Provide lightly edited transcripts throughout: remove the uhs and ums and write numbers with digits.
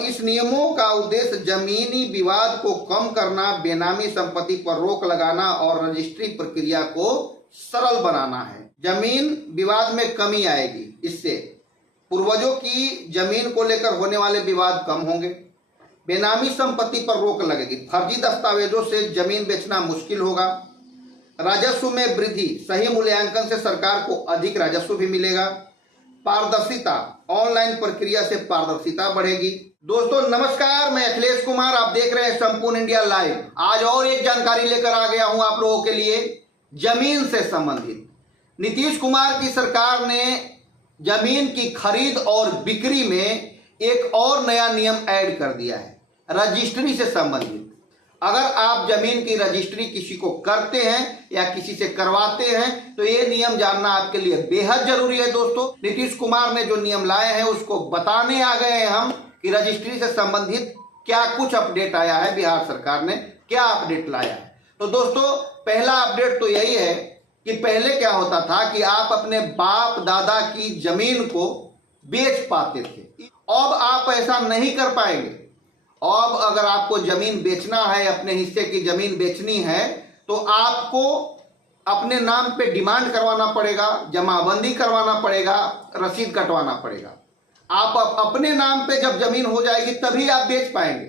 और इस नियमों का उद्देश्य जमीनी विवाद को कम करना, बेनामी संपत्ति पर रोक लगाना और रजिस्ट्री प्रक्रिया को सरल बनाना है। जमीन विवाद में कमी आएगी, इससे पूर्वजों की जमीन को लेकर होने वाले विवाद कम होंगे। बेनामी संपत्ति पर रोक लगेगी, फर्जी दस्तावेजों से जमीन बेचना मुश्किल होगा। राजस्व में वृद्धि, सही मूल्यांकन से सरकार को अधिक राजस्व भी मिलेगा। पारदर्शिता, ऑनलाइन प्रक्रिया से पारदर्शिता बढ़ेगी। दोस्तों नमस्कार, मैं अखिलेश कुमार, आप देख रहे हैं संपूर्ण इंडिया लाइव। आज और एक जानकारी लेकर आ गया हूं आप लोगों के लिए जमीन से संबंधित। नीतीश कुमार की सरकार ने जमीन की खरीद और बिक्री में एक और नया नियम ऐड कर दिया है, रजिस्ट्री से संबंधित। अगर आप जमीन की रजिस्ट्री किसी को करते हैं या किसी से करवाते हैं तो ये नियम जानना आपके लिए बेहद जरूरी है। दोस्तों नीतीश कुमार ने जो नियम लाए हैं उसको बताने आ गए हैं हम कि रजिस्ट्री से संबंधित क्या कुछ अपडेट आया है, बिहार सरकार ने क्या अपडेट लाया है। तो दोस्तों पहला अपडेट तो यही है कि पहले क्या होता था कि आप अपने बाप दादा की जमीन को बेच पाते थे, अब आप ऐसा नहीं कर पाएंगे। अब अगर आपको जमीन बेचना है, अपने हिस्से की जमीन बेचनी है, तो आपको अपने नाम पे डिमांड करवाना पड़ेगा, जमाबंदी करवाना पड़ेगा, रसीद कटवाना पड़ेगा। आप अपने नाम पे जब जमीन हो जाएगी तभी आप बेच पाएंगे।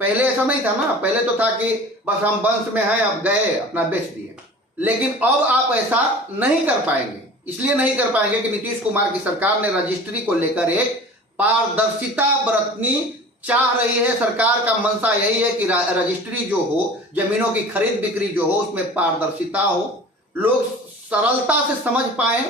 पहले ऐसा नहीं था ना, पहले तो था कि बस हम वंश में हैं, अब गए अपना बेच दिए। लेकिन अब आप ऐसा नहीं कर पाएंगे। इसलिए नहीं कर पाएंगे कि नीतीश कुमार की सरकार ने रजिस्ट्री को लेकर एक पारदर्शिता बरतनी चाह रही है। सरकार का मंशा यही है कि रजिस्ट्री जो हो, जमीनों की खरीद बिक्री जो हो, उसमें पारदर्शिता हो, लोग सरलता से समझ पाए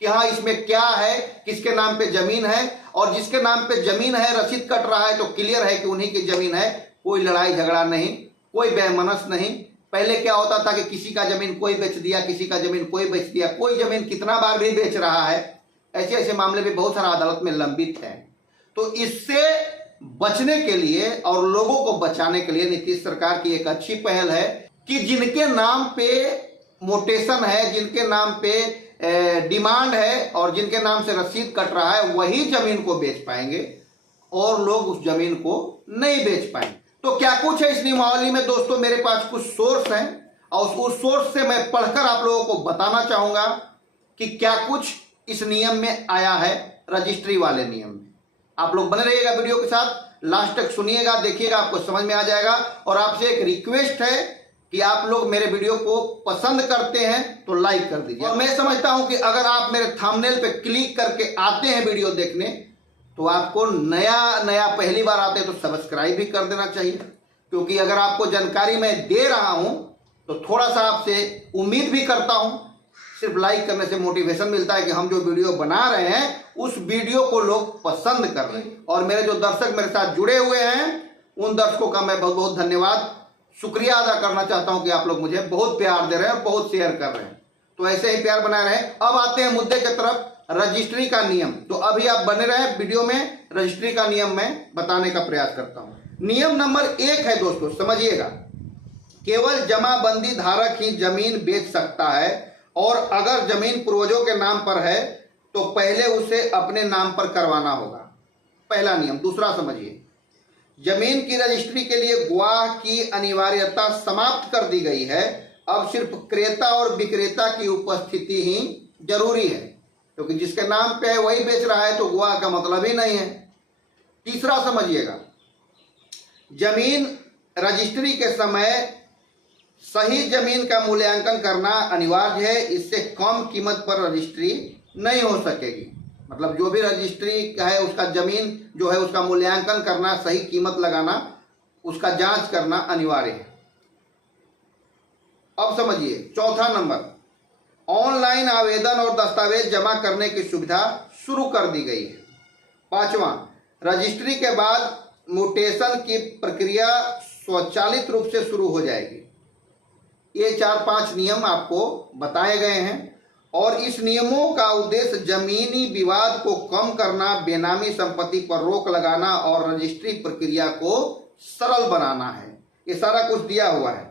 कि हाँ इसमें क्या है, किसके नाम पे जमीन है, और जिसके नाम पे जमीन है रसीद कट रहा है तो क्लियर है कि उन्हीं की जमीन है। कोई लड़ाई झगड़ा नहीं, कोई बेमनस नहीं। पहले क्या होता था कि किसी का जमीन कोई बेच दिया, किसी का जमीन कोई बेच दिया, कोई जमीन कितना बार भी बेच रहा है। ऐसे ऐसे मामले भी बहुत सारा अदालत में लंबित है। तो इससे बचने के लिए और लोगों को बचाने के लिए नीतीश सरकार की एक अच्छी पहल है कि जिनके नाम पे मोटेशन है, जिनके नाम पे डिमांड है और जिनके नाम से रसीद कट रहा है, वही जमीन को बेच पाएंगे और लोग उस जमीन को नहीं बेच पाएंगे। तो क्या कुछ है इस नियमावली में दोस्तों, मेरे पास कुछ सोर्स हैं और उस सोर्स से मैं पढ़कर आप लोगों को बताना चाहूंगा कि क्या कुछ इस नियम में आया है, रजिस्ट्री वाले नियम में। आप लोग बने रहिएगा वीडियो के साथ, लास्ट तक सुनिएगा, देखिएगा, आपको समझ में आ जाएगा। और आपसे एक रिक्वेस्ट है कि आप लोग मेरे वीडियो को पसंद करते हैं तो लाइक कर दीजिए। और मैं समझता हूं कि अगर आप मेरे थंबनेल पे क्लिक करके आते हैं वीडियो देखने तो आपको नया पहली बार आते हैं तो सब्सक्राइब भी कर देना चाहिए, क्योंकि अगर आपको जानकारी मैं दे रहा हूं तो थोड़ा सा आपसे उम्मीद भी करता हूं। सिर्फ लाइक करने से मोटिवेशन मिलता है कि हम जो वीडियो बना रहे हैं उस वीडियो को लोग पसंद कर रहे हैं। और मेरे जो दर्शक मेरे साथ जुड़े हुए हैं उन दर्शकों का मैं बहुत बहुत धन्यवाद, शुक्रिया अदा करना चाहता हूं कि आप लोग मुझे बहुत प्यार दे रहे हैं, बहुत शेयर कर रहे हैं। तो ऐसे ही प्यार बनाए रहें। अब आते हैं मुद्दे की तरफ, रजिस्ट्री का नियम। तो अभी आप बने रहे वीडियो में, रजिस्ट्री का नियम मैं बताने का प्रयास करता हूं। नियम नंबर 1 है दोस्तों, समझिएगा, केवल जमाबंदी धारक ही जमीन बेच सकता है और अगर जमीन पूर्वजों के नाम पर है तो पहले उसे अपने नाम पर करवाना होगा। पहला नियम। दूसरा समझिए, जमीन की रजिस्ट्री के लिए गवाह की अनिवार्यता समाप्त कर दी गई है। अब सिर्फ क्रेता और विक्रेता की उपस्थिति ही जरूरी है, क्योंकि जिसके नाम पे है वही बेच रहा है तो गवाह का मतलब ही नहीं है। तीसरा समझिएगा, जमीन रजिस्ट्री के समय सही जमीन का मूल्यांकन करना अनिवार्य है। इससे कम कीमत पर रजिस्ट्री नहीं हो सकेगी। मतलब जो भी रजिस्ट्री है उसका जमीन जो है उसका मूल्यांकन करना, सही कीमत लगाना, उसका जांच करना अनिवार्य है। अब समझिए चौथा नंबर, ऑनलाइन आवेदन और दस्तावेज जमा करने की सुविधा शुरू कर दी गई है। पांचवा, रजिस्ट्री के बाद म्यूटेशन की प्रक्रिया स्वचालित रूप से शुरू हो जाएगी। ये 4-5 नियम आपको बताए गए हैं और इस नियमों का उद्देश्य जमीनी विवाद को कम करना, बेनामी संपत्ति पर रोक लगाना और रजिस्ट्री प्रक्रिया को सरल बनाना है। ये सारा कुछ दिया हुआ है।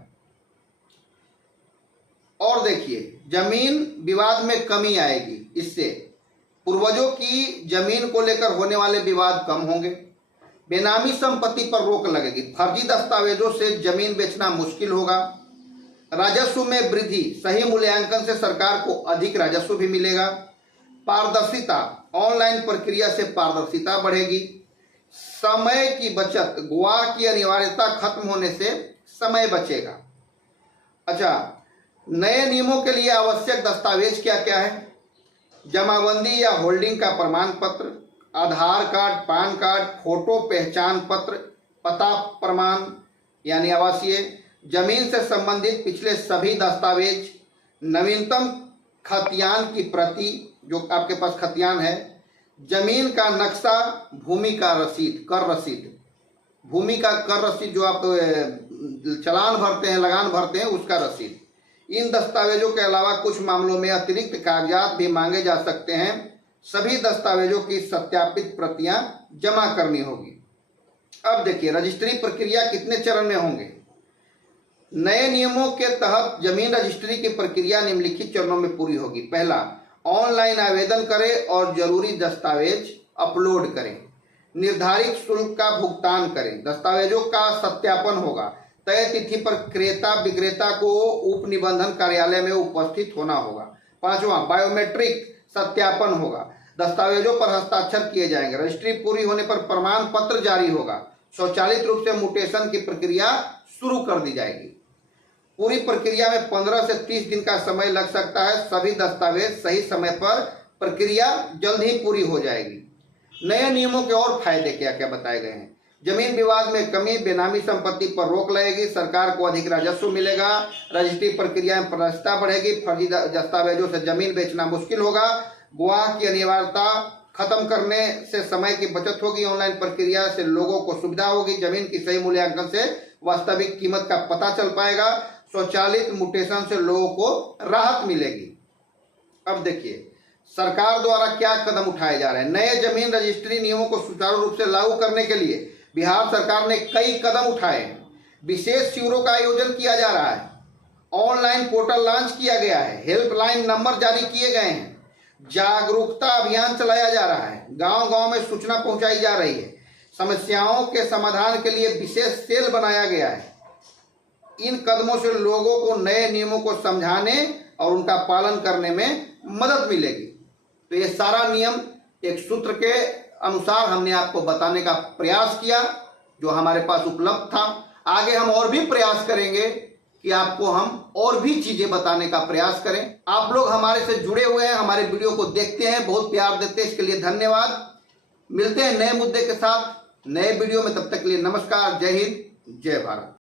और देखिए, जमीन विवाद में कमी आएगी, इससे पूर्वजों की जमीन को लेकर होने वाले विवाद कम होंगे। बेनामी संपत्ति पर रोक लगेगी। फर्जी दस्तावेजों से जमीन बेचना मुश्किल होगा। राजस्व में वृद्धि, सही मूल्यांकन से सरकार को अधिक राजस्व भी मिलेगा। पारदर्शिता, ऑनलाइन प्रक्रिया से पारदर्शिता बढ़ेगी। समय की बचत, गवाह की अनिवार्यता खत्म होने से समय बचेगा। अच्छा, नए नियमों के लिए आवश्यक दस्तावेज क्या क्या है? जमाबंदी या होल्डिंग का प्रमाण पत्र, आधार कार्ड, पान कार्ड, फोटो पहचान पत्र, पता प्रमाण यानी आवासीय, जमीन से संबंधित पिछले सभी दस्तावेज, नवीनतम खतियान की प्रति जो आपके पास खतियान है, जमीन का नक्शा, भूमि का रसीद, कर रसीद, भूमि का कर रसीद जो आप चालान भरते हैं, लगान भरते हैं, उसका रसीद। इन दस्तावेजों के अलावा कुछ मामलों में अतिरिक्त कागजात भी मांगे जा सकते हैं। सभी दस्तावेजों की सत्यापित प्रतियां जमा करनी होगी। अब देखिए रजिस्ट्री प्रक्रिया कितने चरण में होंगे। नए नियमों के तहत जमीन रजिस्ट्री की प्रक्रिया निम्नलिखित चरणों में पूरी होगी। पहला, ऑनलाइन आवेदन करें और जरूरी दस्तावेज अपलोड करें। निर्धारित शुल्क का भुगतान करें। दस्तावेजों का सत्यापन होगा। तय तिथि पर क्रेता विक्रेता को उप निबंधन कार्यालय में उपस्थित होना होगा। पांचवा, बायोमेट्रिक सत्यापन होगा। दस्तावेजों पर हस्ताक्षर किए जाएंगे। रजिस्ट्री पूरी होने पर प्रमाण पत्र जारी होगा। स्वचालित रूप से म्यूटेशन की प्रक्रिया शुरू कर दी जाएगी। पूरी प्रक्रिया में 15 से 30 दिन का समय लग सकता है। सभी दस्तावेज सही समय पर, प्रक्रिया जल्द ही पूरी हो जाएगी। नए नियमों के और फायदे क्या क्या बताए गए हैं। जमीन विवाद में कमी, बेनामी संपत्ति पर रोक लगेगी, सरकार को अधिक राजस्व मिलेगा, रजिस्ट्री प्रक्रिया में पारदर्शिता बढ़ेगी, फर्जी दस्तावेजों से जमीन बेचना मुश्किल होगा, गवाह की अनिवार्यता खत्म करने से समय की बचत होगी, ऑनलाइन प्रक्रिया से लोगों को सुविधा होगी, जमीन की सही मूल्यांकन से वास्तविक कीमत का पता चल पाएगा, स्वचालित म्यूटेशन से लोगों को राहत मिलेगी। अब देखिए सरकार द्वारा क्या कदम उठाए जा रहे हैं। नए जमीन रजिस्ट्री नियमों को सुचारू रूप से लागू करने के लिए बिहार सरकार ने कई कदम उठाए हैं। विशेष शिविरों का आयोजन किया जा रहा है। ऑनलाइन पोर्टल लॉन्च किया गया है। हेल्पलाइन नंबर जारी किए गए हैं। जागरूकता अभियान चलाया जा रहा है। गांव-गांव में सूचना पहुंचाई जा रही है। समस्याओं के समाधान के लिए विशेष सेल बनाया गया है। इन कदमों से लोगों को नए नियमों को समझाने और उनका पालन करने में मदद मिलेगी। तो ये सारा नियम एक सूत्र के अनुसार हमने आपको बताने का प्रयास किया जो हमारे पास उपलब्ध था। आगे हम और भी प्रयास करेंगे कि आपको हम और भी चीजें बताने का प्रयास करें। आप लोग हमारे से जुड़े हुए हैं, हमारे वीडियो को देखते हैं, बहुत प्यार देते हैं, इसके लिए धन्यवाद। मिलते हैं नए मुद्दे के साथ नए वीडियो में, तब तक के लिए नमस्कार, जय हिंद, जय भारत।